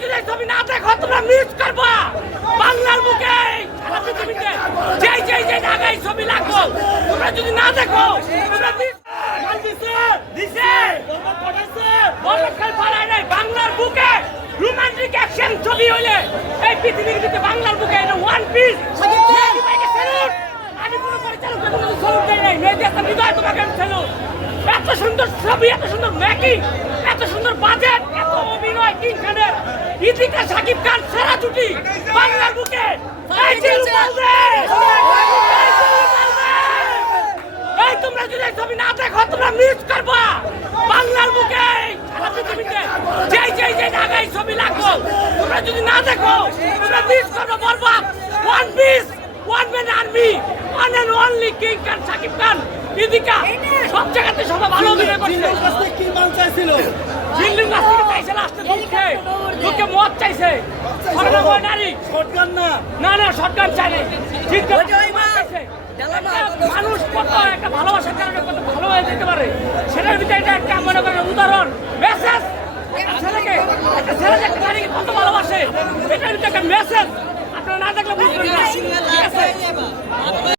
যদি এই ছবি না দেখো তোমরা মিস করবা বাংলার বুকে সারা পৃথিবীতে যেই জায়গায় এই ছবি লাগো তোমরা যদি না দেখো তোমরা বাংলার বুকে রোমান্টিক অ্যাকশন ছবি হইলে এই পৃথিবীর ভিতরে বাংলার বুকে এটা ওয়ান পিস আমি কোনো পরিচালকের কোনো স্যালুট দেই নাই মেয়েদের হৃদয় তোমাকে আমি স্যালুট এত সুন্দর ছবি এত সুন্দর মেকিং এত সুন্দর বাজেট এত অভিনয় কিং খানের ইতিকা সাকিব খান সেরা জুটি বাংলার বুকে এই জিলু বলবে এই তোমরা যদি এই ছবি না দেখো তোমরা মিস করবা বাংলার বুকে সারা পৃথিবীতে যেই জায়গায় এই ছবি লাগো তোমরা যদি না দেখো তোমরা মিস করবা বরবাদ one piece one man army one and only king Khan Shakib Khan ইদিকা সব জায়গাতে সবাই ভালো অভিনয় করছে কি মান চাইছিল বিল্ডিং গাছ থেকে চাইছে লাস্টে দুঃখে মত চাইছে স্বর্ণময় নারী শটগান না না শটগান চাই নাই ঠিক চাইছে মানুষ কত একটা ভালোবাসার কারণে কত ভালো হয়ে যেতে পারে সেটার ভিতরে এটা একটা মনে করেন উদাহরণ মেসেজ একটা ছেলে যে একটা নারীকে কত ভালোবাসে এটার ভিতরে একটা মেসেজ আপনারা না দেখলে বুঝবেন না ঠিক আছে